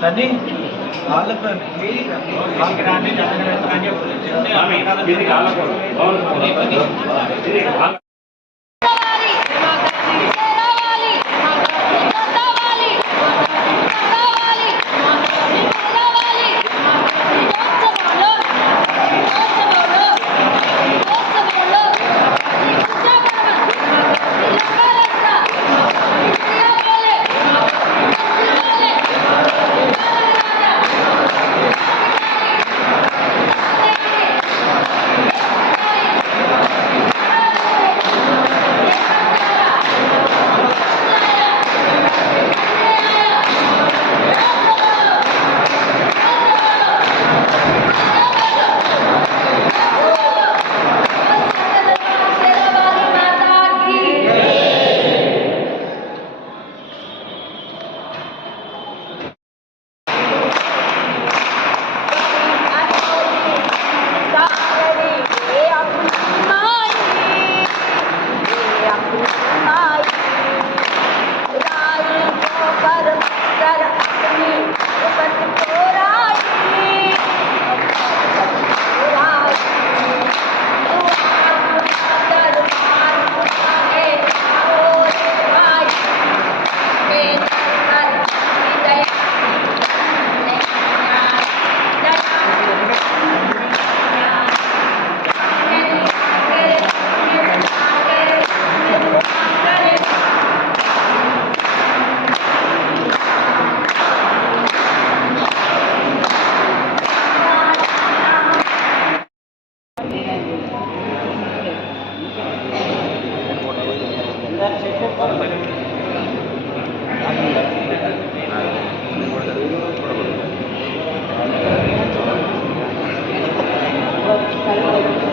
सनी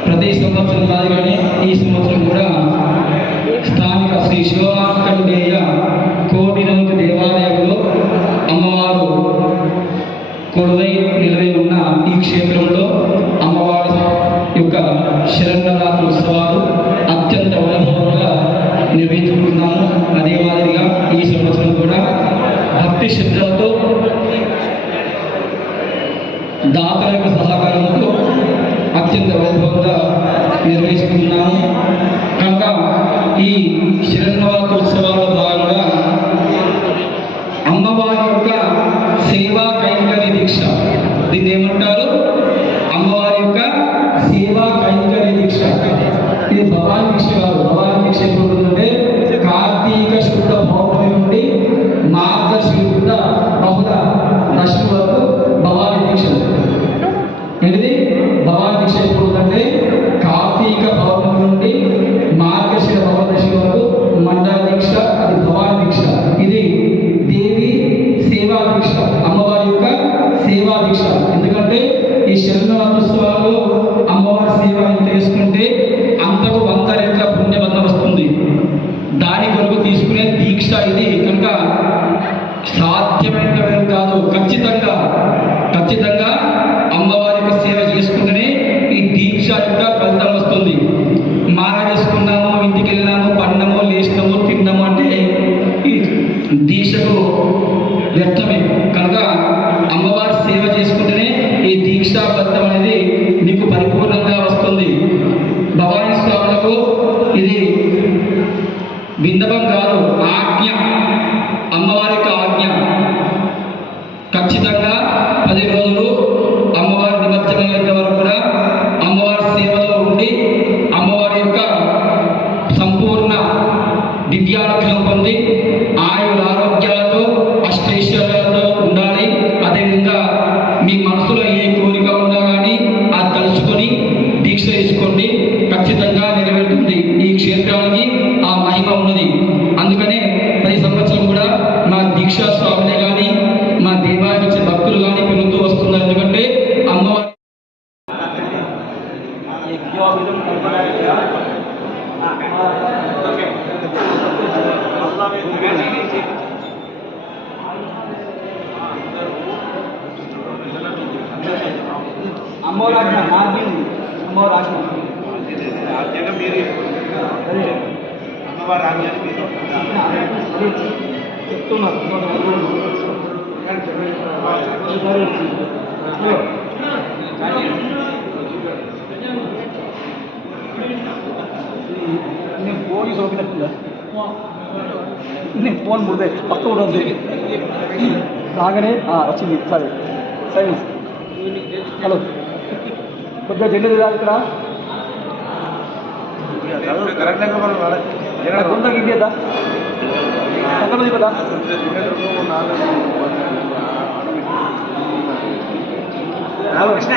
ప్రతి సంవత్సరం కాదుగానే ఈ సంవత్సరం కూడా స్థానిక శ్రీ శివమార్కండేయ కోటినందు దేవాలయంలో అమ్మవారు కొలువై నిలవై ఉన్న ఈ క్షేత్రంలో అమ్మవారి యొక్క శరన్నవరాత్రి ఉత్సవాలు అత్యంత వైభవంగా నిర్వహించుకుంటున్నాము. అదే మాదిరిగా ఈ సంవత్సరం కూడా భక్తి శ్రద్ధలతో దాతల యొక్క సహకారంతో అత్యంత వైభవంగా నిర్వహిస్తున్నాము. కనుక ఈ శరన్నవరాత్రి ఉత్సవాల భాగంగా అమ్మవారి యొక్క సేవా కైంకర్య దీక్ష, దీన్ని ఏమంటారు? అమ్మవారి యొక్క సేవా కైంకర్య దీక్ష. ఇది భవాని దీక్ష కాదు. భవాని దీక్ష ఎప్పుడు ఉంటుందంటే కార్తీక శుద్ధ పౌర్ణమి నుండి మార్గశిర బహుళ దశమి వరకు భవాని దీక్ష. ఇది భవాని దీక్ష ఎప్పుడు ఉందంటే కార్తీక పౌర్ణమి నుండి మార్గశిర బహుళ దశమి వరకు మండల దీక్ష, అది భవాని దీక్ష. ఇది దేవి సేవా దీక్ష, అమ్మవారి యొక్క సేవా దీక్ష. ఎందుకంటే ఈ శరణోత్సవాల్లో అమ్మవారి సేవ ఎంత చేసుకుంటే అంతకు 100 రెట్ల పుణ్యబంధం వస్తుంది. దాని కొరకు తీసుకునే దీక్ష ఇది. కనుక సాధ్యమైన కాదు, ఖచ్చితంగా అమ్మవారి యొక్క సేవ చేసుకుంటేనే ఈ దీక్ష యొక్క ఫలితం వస్తుంది. మాల చేసుకున్నాము, ఇంటికి వెళ్ళినాము, పడినాము, లేచినాము, తిన్నాము అంటే ఈ దీక్షకు వ్యర్థమే. కనుక అమ్మవారి సేవ చేసుకుంటేనే ఈ దీక్షా ఫలితం అనేది నీకు పరిపూర్ణంగా వస్తుంది. భవానీ స్వాములకు ఇది బిందపం కాదు, ఆజ్ఞ, అమ్మవారి యొక్క ఆజ్ఞ. ఖచ్చితంగా 10 రోజులు అమ్మవారి నిమజ్జనమైనంత వరకు కూడా అమ్మవారి సేవలో ఉండి అమ్మవారి యొక్క సంపూర్ణ దివ్యానుగ్రహం పొంది ఆయుర ఆరోగ్యాలతో అష్టైశ్వర్యాలతో ఉండాలి. అదేవిధంగా మీ మనసులో ఏ కోరిక ఉన్నా కానీ అది తలుచుకొని దీక్ష తీసుకోండి, ఖచ్చితంగా నెరవేరుతుంది. ఈ క్షేత్రానికి ఆ మహిమ ఉన్నది. అందుకనే ప్రతి సంవత్సరం కూడా మా అమ్మవారు ఆజ్ఞ అమ్మవారు ఆజ్ఞ మీరు అమ్మవారు ఆజ్ఞ చెప్తున్నారు నేను ఫోన్ సోకినట్టుందా నేను ఫోన్ ముడితే పక్క కూడా ఉంది రాగానే వచ్చింది సరే సైన్స్ హలో కొద్దిగా జెండా ఇక్కడ కొందరికి ఇండియదా పక్కన కదా కృష్ణ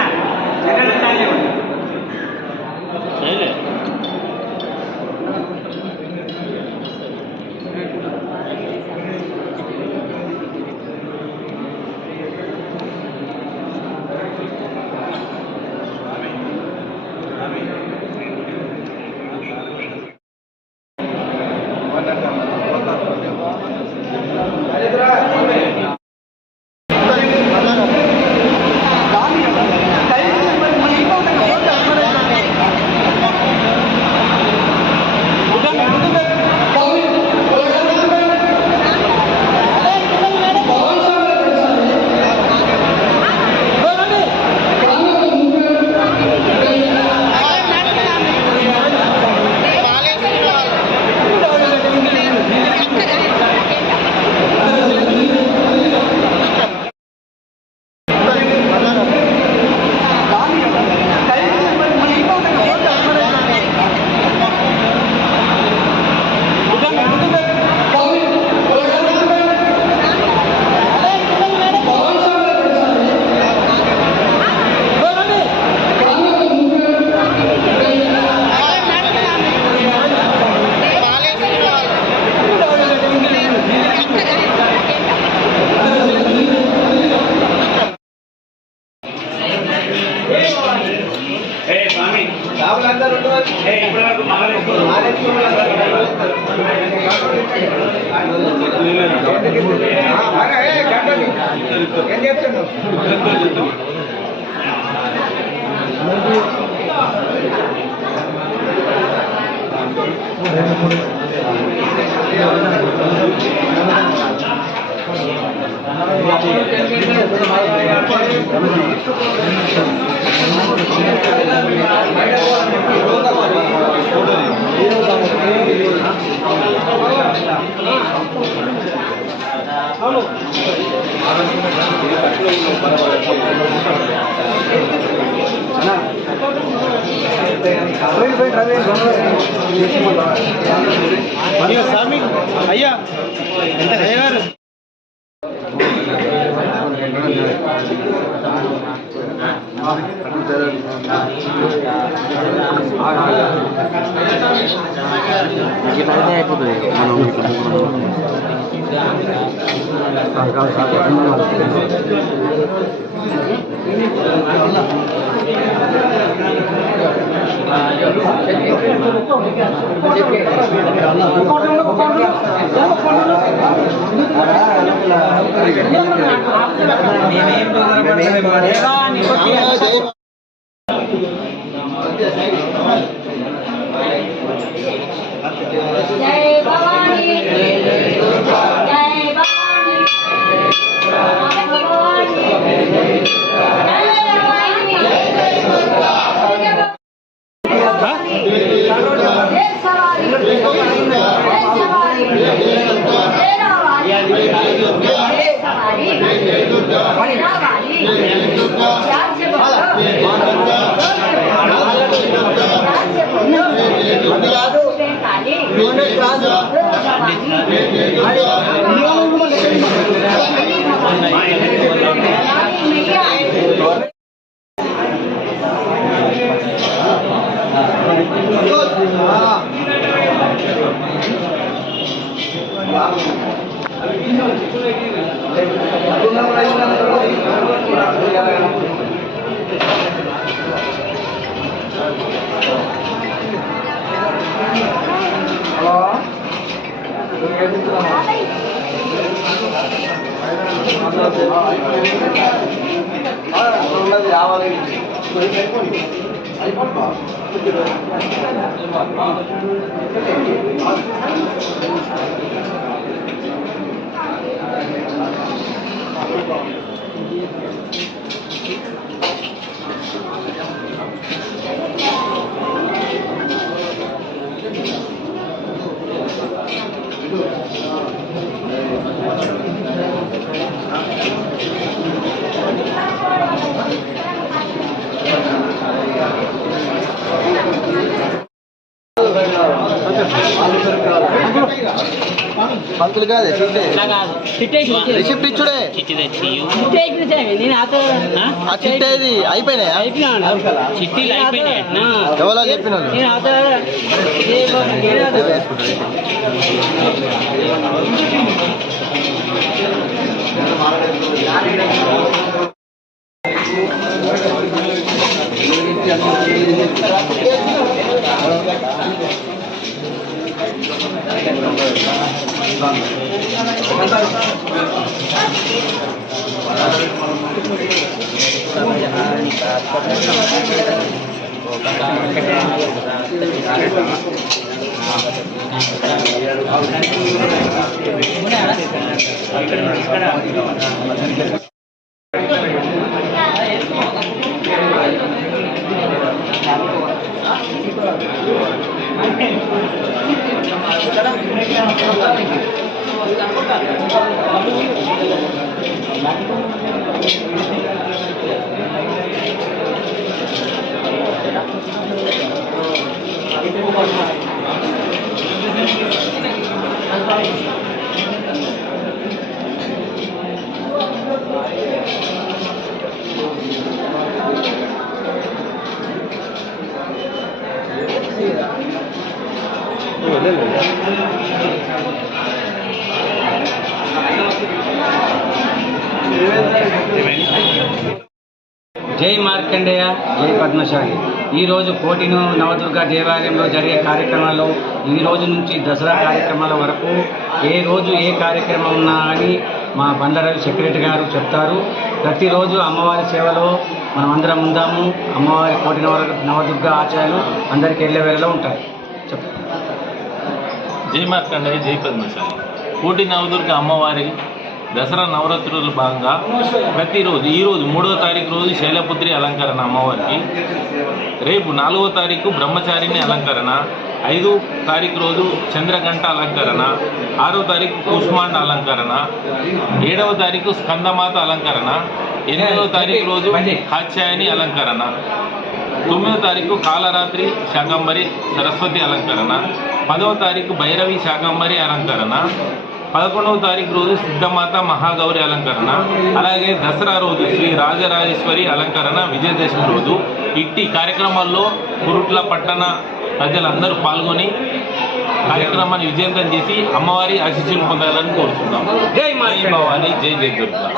ఏం చెప్తున్నావు స్వామి అయ్యా ఎంత అయ్యగారు అయిపోతుంది जय भवानी जय भवानी రావాలి పంతులు కాదే రిసిప్ట్ ఇచ్చుడే ఆ చిట్టి ఇది అయిపోయినాయా ఎవరో చెప్పిన జై మార్కండేయ, జై పద్మశాలి. ఈరోజు కోటిను నవదుర్గ దేవాలయంలో జరిగే కార్యక్రమాల్లో ఈ రోజు నుంచి దసరా కార్యక్రమాల వరకు ఏ రోజు ఏ కార్యక్రమం ఉన్నా అని మా బండరావి సెక్రటరీ గారు చెప్తారు. ప్రతిరోజు అమ్మవారి సేవలో మనం అందరం ఉందాము. అమ్మవారి కోటి నవదుర్గ ఆచార్యులు అందరికీ వెళ్ళేవేళలో ఉంటాయి. జై మార్కండేయ, జై పద్మశాలి. కోటి నవదుర్గ అమ్మవారి దసరా నవరాత్రుల భాగంగా ప్రతిరోజు ఈరోజు 3వ తారీఖు రోజు శైలపుత్రి అలంకరణ అమ్మవారికి, రేపు 4వ తారీఖు బ్రహ్మచారిణి అలంకరణ, 5వ తారీఖు రోజు చంద్రగంట అలంకరణ, 6వ తారీఖు కూష్మాండ అలంకరణ, 7వ తారీఖు స్కందమాత అలంకరణ, 8వ తారీఖు రోజు కాత్యాయని అలంకరణ, 9వ తారీఖు కాలరాత్రి శాకంబరి సరస్వతి అలంకరణ, 10వ తారీఖు భైరవి శాకంబరి అలంకరణ, 11వ తారీఖు రోజు సిద్ధమాత మహాగౌరి అలంకరణ, అలాగే దసరా రోజు శ్రీ రాజరాజేశ్వరి అలంకరణ, విజయదశమి రోజు. ఇట్టి కార్యక్రమాల్లో కురుట్ల పట్టణ ప్రజలందరూ పాల్గొని కార్యక్రమాన్ని విజయవంతం చేసి అమ్మవారి ఆశీస్సులు పొందాలని కోరుతున్నాం. జై భవాని, జై జై దుర్గా.